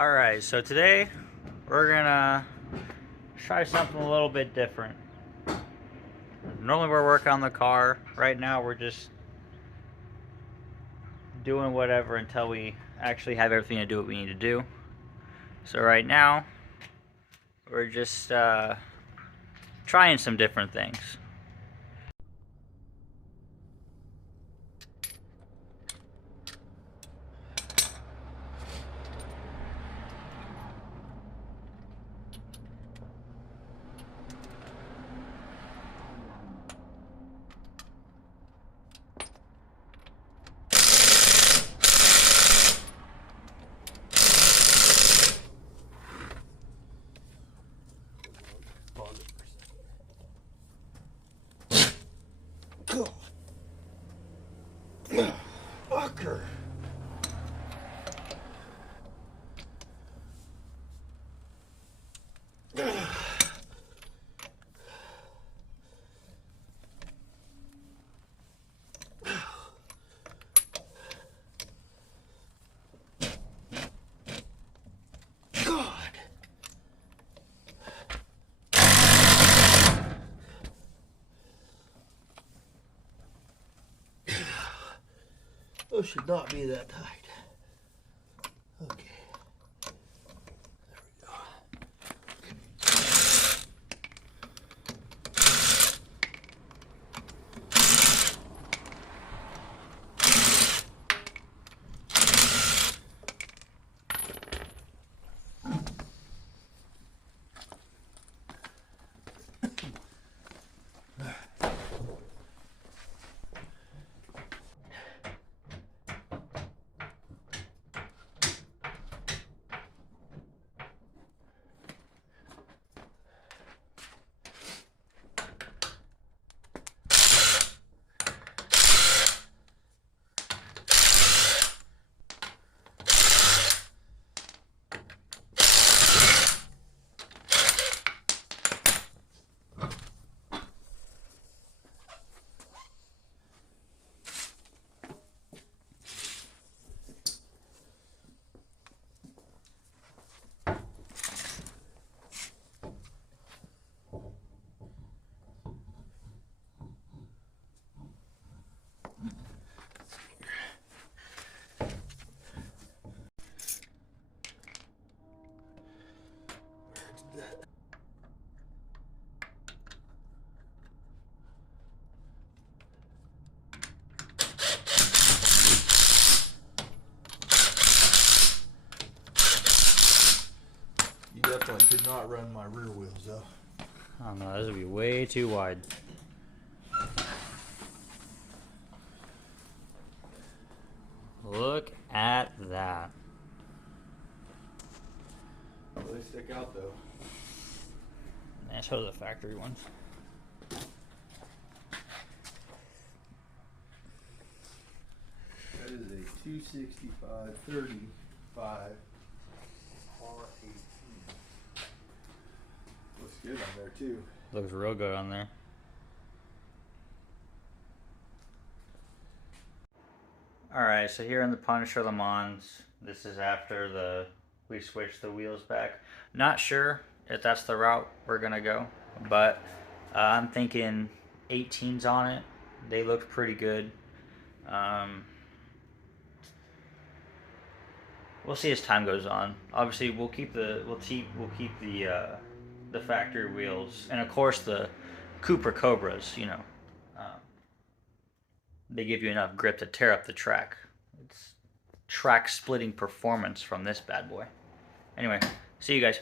Alright, so today we're gonna try something a little bit different. Normally we're working on the car. Right now we're just doing whatever until we actually have everything to do what we need to do. So right now we're just trying some different things. Fucker. Those should not be that tight. Okay. There we go. You definitely could not run my rear wheels though. Oh no, this would be way too wide. Look at that. Well, they stick out though. Man, so do the factory ones. That is a 265/35 R18. Looks good on there too. Looks real good on there. Alright, so here in the Punisher Lemans, this is after we switched the wheels back. Not sure if that's the route we're gonna go, but I'm thinking 18s on it. They looked pretty good. We'll see as time goes on. Obviously, we'll keep the factory wheels, and of course the Cooper Cobras. You know, they give you enough grip to tear up the track. It's track splitting performance from this bad boy. Anyway, see you guys.